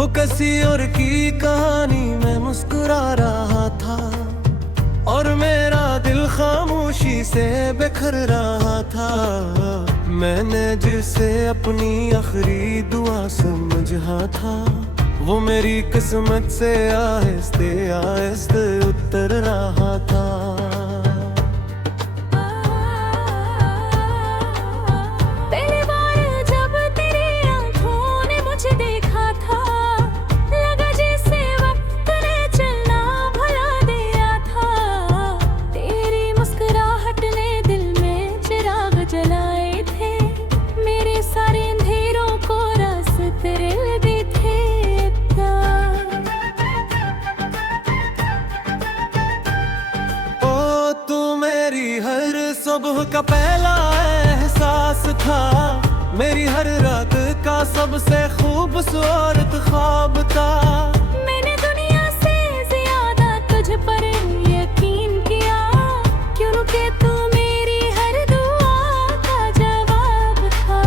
वो किसी और की कहानी में मुस्कुरा रहा था और मेरा दिल खामोशी से बिखर रहा था। मैंने जिसे अपनी आखिरी दुआ समझा था, वो मेरी किस्मत से आहिस्ते आहिस्ते उतर रहा था। पहली बार जब तेरी आंखों ने मुझे देखा था, लगा जैसे वक्त ने चलना भुला दिया था। तेरी मुस्कुराहट ने दिल में चिराग जलाए थे, मेरे सारे अंधेरों को रास्ते दे थे। ओ तू मेरी हर सुबह का पहला एहसास था, मेरी हर रात का सबसे खूबसूरत ख्वाब था। मैंने दुनिया से ज्यादा तुझ पर यकीन किया, क्योंकि तू मेरी हर दुआ का जवाब था।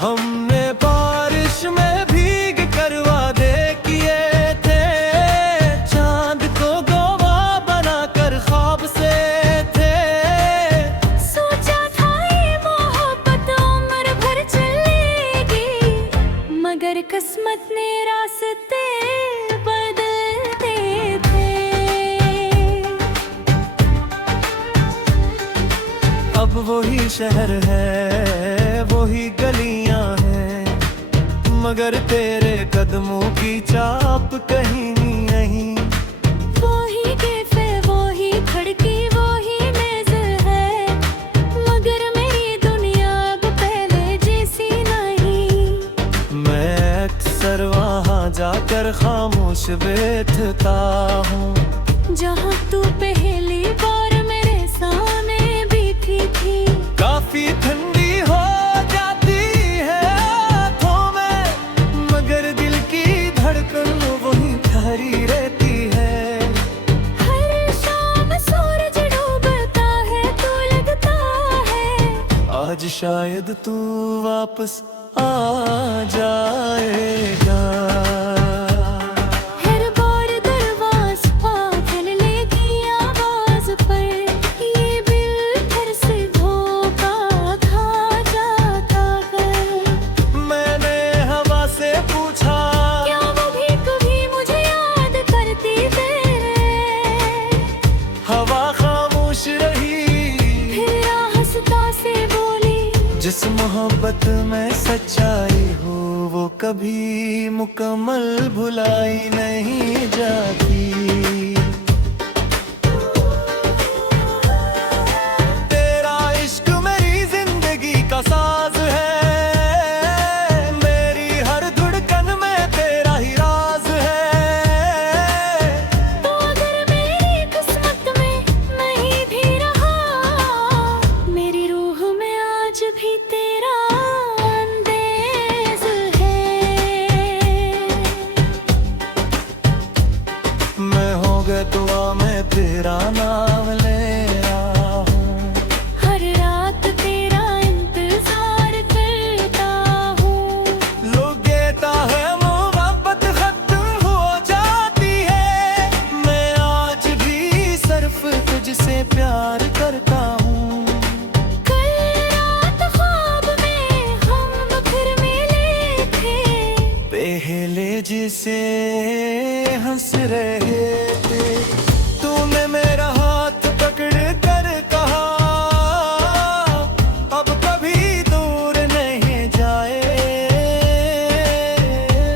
हमने बारिश में भीग कर वादे किए थे, चांद को गवाह बनाकर ख्वाब से थे। सोचा था ये मोहब्बत उम्र भर चलेगी, मगर किस्मत ने रास्ते बदलते थे। अब वही शहर है, वही गलियां हैं, मगर तेरे कदमों की चाप कहीं नहीं। वही कैफे, वही खिड़की, वही मेज है, मगर मेरी दुनिया अब पहले जैसी नहीं। मैं अक्सर वहाँ जाकर खामोश बैठता हूँ, जहाँ तू पहली बार मेरे सामने बैठी थी। काफी ठंडी हो जाती है हाथों में, मगर दिल की धड़कन वही ठहरी रहती है। हर शाम सूरज डूबता है तो लगता है, आज शायद तू वापस आ जाएगा। हर बार दरवाज़ा खुल लेगी आवाज़ पर, ये दिल फिर से धोखा खा जाता है। मैंने हवा से पूछा, क्या वो भी कभी मुझे याद करती तेरे? हवा खामोश रही, फिर आहिस्ता से बोली, जिस मोहब्बत में सच्चाई हो वो कभी मुकम्मल भुलाई नहीं जाती। तेरा इश्क मेरी जिंदगी का साज है, मेरी हर धड़कन में तेरा ही राज है। तो अगर मेरी किस्मत में नहीं भी रहा, मेरी रूह में आज भी तेरा अंदेज है। मैं हो गया दुआ में तेरा नाम ले रहा हूँ, हर रात तेरा इंतजार करता हूँ। लोग कहता है मोहब्बत खत्म हो जाती है, मैं आज भी सिर्फ तुझसे प्यार करता हूँ। कल रात ख्वाब में हम फिर मिले थे, पहले जिसे हंस रहे थे, तूने मेरा हाथ पकड़ कर कहा अब कभी दूर नहीं जाए।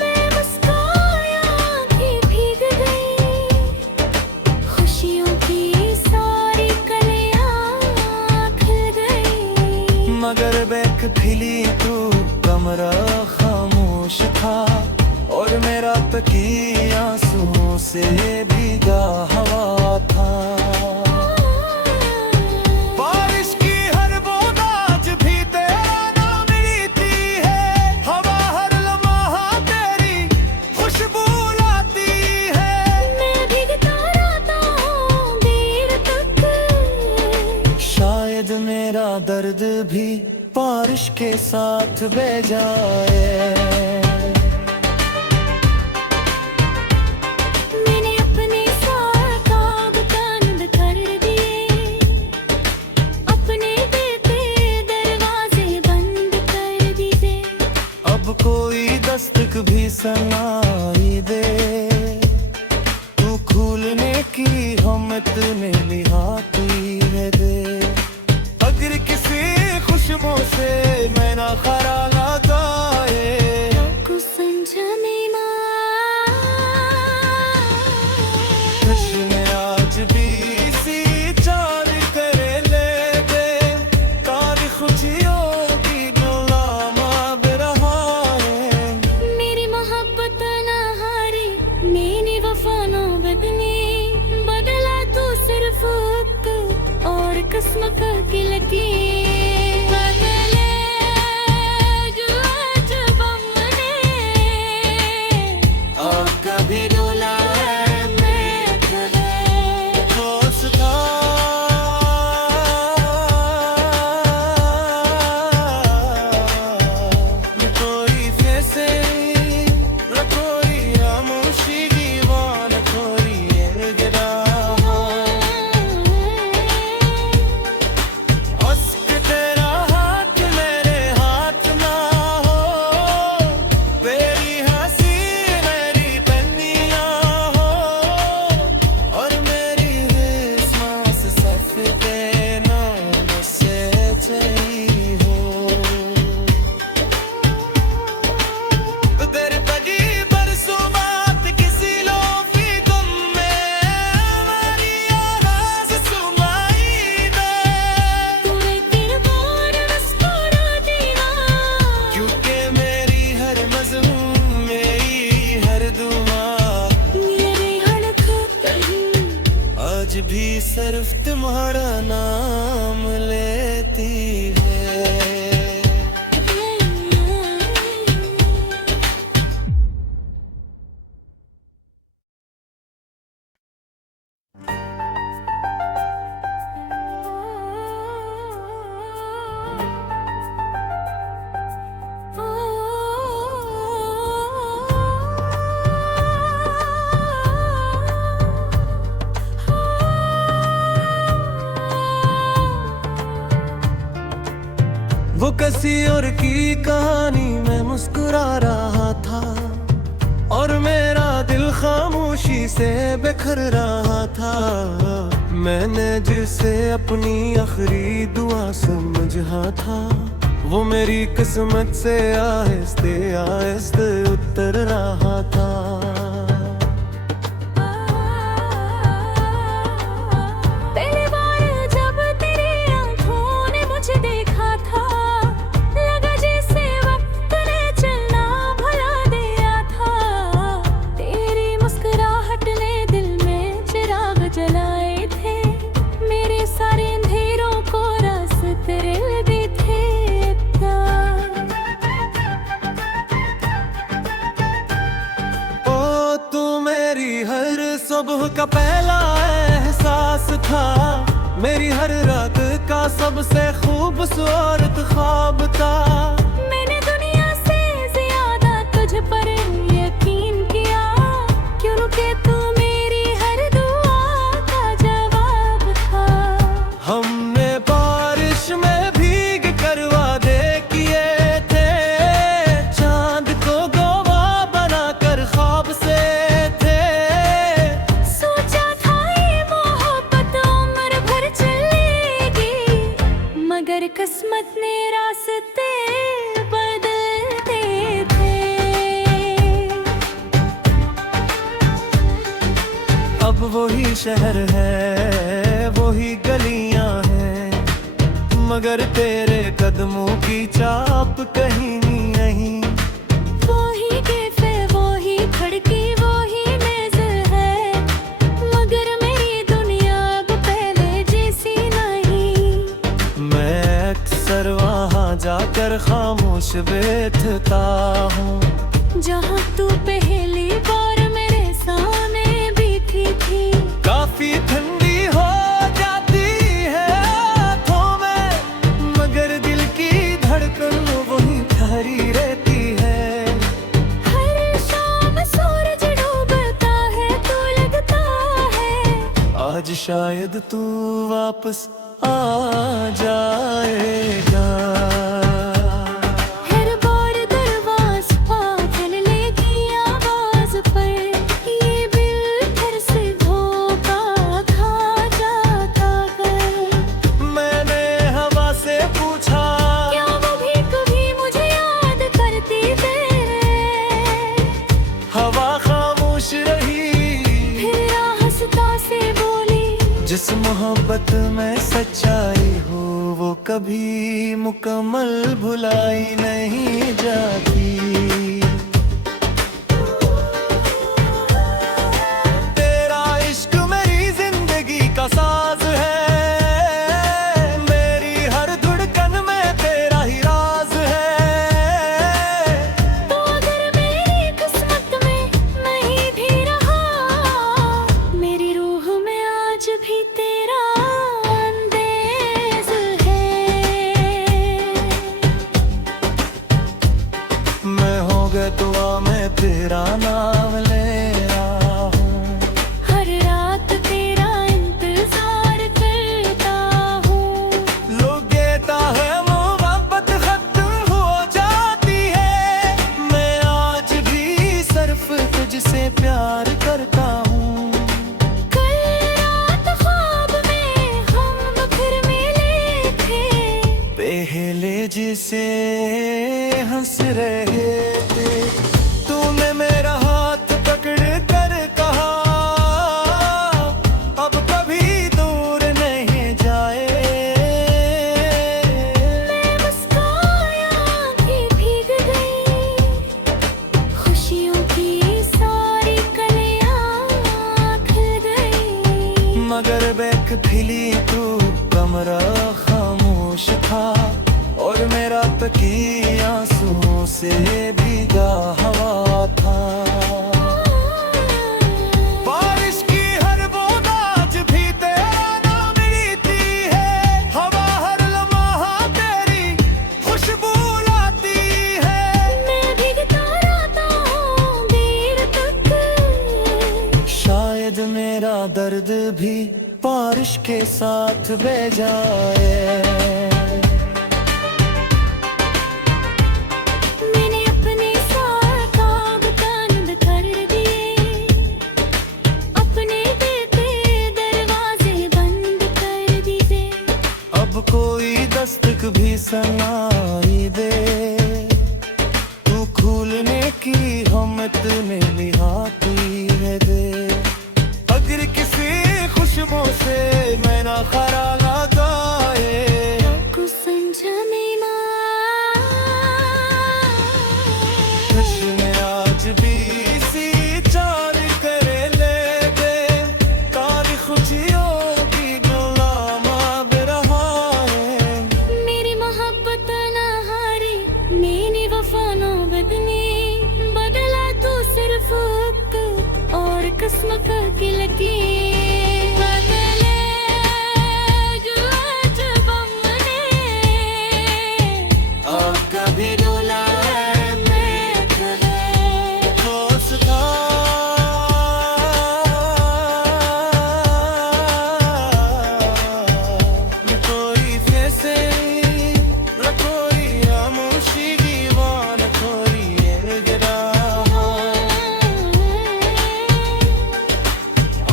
मैं मुस्काया, आँखें भीग गई, खुशियों की सारी कलियाँ खिल गई। मगर बैक फिली तू, कमरा खामोश था और मेरा तकिया आंसुओं से भीगा हवा था। बारिश की हर बूंद आज भी तेरा नाम लेती है, हवा हर लम्हा तेरी खुशबू लाती है। मैं भीगता रहता हूँ देर तक, शायद मेरा दर्द भी बारिश के साथ बह जाए। सनाई दे, तू खूलने की हिम्मत ने लिहाती है दे। अगर किसी खुशबू से मैं ना खरा लगाए, कुछ समझने ना कृष्ण आज भी इसी चाल करे ले दे, तारीख खुशियों की गुलाम अब रहा है। मेरी मोहब्बत ना हारी, मेरी वफा ना बदली, बदला तू सिर्फ वक्त और किस्मत की लकीर। बदले जो आज हमने, और कभी डोला है मैं तेरे दोस्ता, कोई फैसे न कोई खामोशी दीवान, कोई गिरा अस्क तेरा हाथ मेरे हाथ ना हो, मेरी हंसी मेरी पन्नियाँ हो, और मेरी सांस सफेदे नाम से चली हो। तेरे पगी बरसों बात किसी लोफी गुम में, हमारी आवाज़ सुनाई दे, तूने तेरे बार मुस्कुरा देना, क्योंकि मेरी हर मज़लूम मेरी हर दुआ मेरी धड़कन आज भी सिर्फ तुम्हारा नाम लेती है। वो किसी और की कहानी में मुस्कुरा रहा था, और मेरा दिल खामोशी से बिखर रहा था। मैंने जिसे अपनी आखिरी दुआ समझा था, वो मेरी किस्मत से आहिस्ते आहिस्ते उतर रहा था। पहली बार जब तेरी आंखों ने मुझे देखा था, लगा जैसे वक्त ने चलना भुला दिया था। तेरी मुस्कुराहट ने दिल में चिराग जलाए थे, मेरे सारे अंधेरों को रास्ते दे थे। ओ तू मेरी हर सुबह का पहला एहसास था, मेरी हर रात का सबसे खूबसूरत ख्वाब था। मैंने दुनिया से ज्यादा तुझ पर यकीन किया, क्योंकि तू मेरी हर दुआ का जवाब था। हमने बारिश में भीग कर वादे किए थे, चांद को गवाह बनाकर ख्वाब से थे। सोचा था ये मोहब्बत उम्र भर चलेगी, मगर किस्मत ने रास्ते बदलते थे। अब वही शहर है, वही गलियां हैं, मगर तेरे कदमों की चाप कहीं नहीं। वही कैफे, वही खिड़की, वही मेज है, मगर मेरी दुनिया अब पहले जैसी नहीं। मैं अक्सर वहाँ जाकर खामोश बैठता हूँ, जहाँ तू पहली बार मेरे सामने बैठी थी। काफी ठंडी हो जाती है हाथों में, मगर दिल की धड़कन वही ठहरी रहती है। हर शाम सूरज डूबता है तो लगता है, आज शायद तू वापस आ जाएगा। हर बार दरवाज़ा खोल लेगी कभी मुकम्मल भुलाई नहीं जाती। तेरा इश्क मेरी जिंदगी का साज है, मेरी हर धड़कन में तेरा ही राज है। तो अगर मेरी किस्मत में नहीं भी रहा, मेरी रूह में आज भी तेरा अंदेज है। मैं हो गया दुआ में तेरा नाम ले रहा हूँ, हर रात तेरा इंतजार करता हूँ। लोग कहता है मोहब्बत खत्म हो जाती है, मैं आज भी सिर्फ तुझसे प्यार करता हूँ। कल रात ख्वाब में हम फिर मिले थे, पहले जिसे हंस रहे थे, तूने मेरा हाथ पकड़ कर कहा अब कभी दूर नहीं जाए। मैं मुस्काया आँखें भीग गई, खुशियों की सारी कलियां खिल गई। मगर बैक फिली तू कमरा खामोश था, और मेरा तकिया आंसुओं से भीगा हवा था। बारिश की हर बूंद आज भी तेरा नाम मिलती है, हवा हर लम्हा तेरी खुशबू लाती है। मैं भीगता रहता हूँ देर तक, शायद मेरा दर्द भी बारिश के साथ बह जाए। मैंने अपने सारे ख्वाब बंद कर दिए, अपने दिल के दरवाजे बंद कर दिए। अब कोई दस्तक भी सुनाई दे, तू खुलने की हिम्मत नहीं आती है दे। अगर किसी खुशबू से मैं ना खरा लगाए, कुछ समझा नहीं ना, में आज भी इसी चाल करे ले दे। तारीख खुशियों की गुलाम अब रहा है, मेरी मोहब्बत ना हारी, मेरी वफा ना बदली। बदला तू सिर्फ वक्त और किस्मत की लकीर। बदले जो आज गम ने, अब कभी डोला है मैं तुझे दोस्ता। न कोई फैसे न कोई खामोशी दीवान कोई गिरा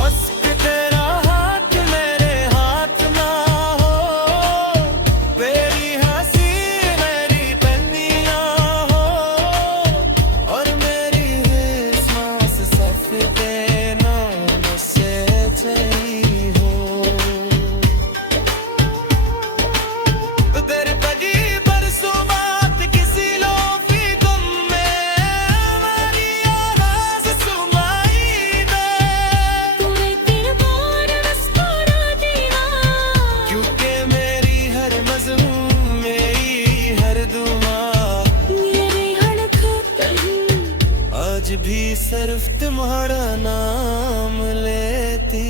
अस्क तेरा हाथ मेरे हाथ ना हो, मेरी हंसी मेरी पन्निया हो, और मेरी सांस सफेदे नाम से सही हो। तेरे पगी बरसों बात किसी लोफी गुम में, मेरी आवाज सुनाई दे। तू एक बार मुस्कुरा देना, क्योंकि मेरी हर मज़लूम मेरी हर दुआ मेरी धड़कन आज भी सिर्फ तुम्हारा नाम लेती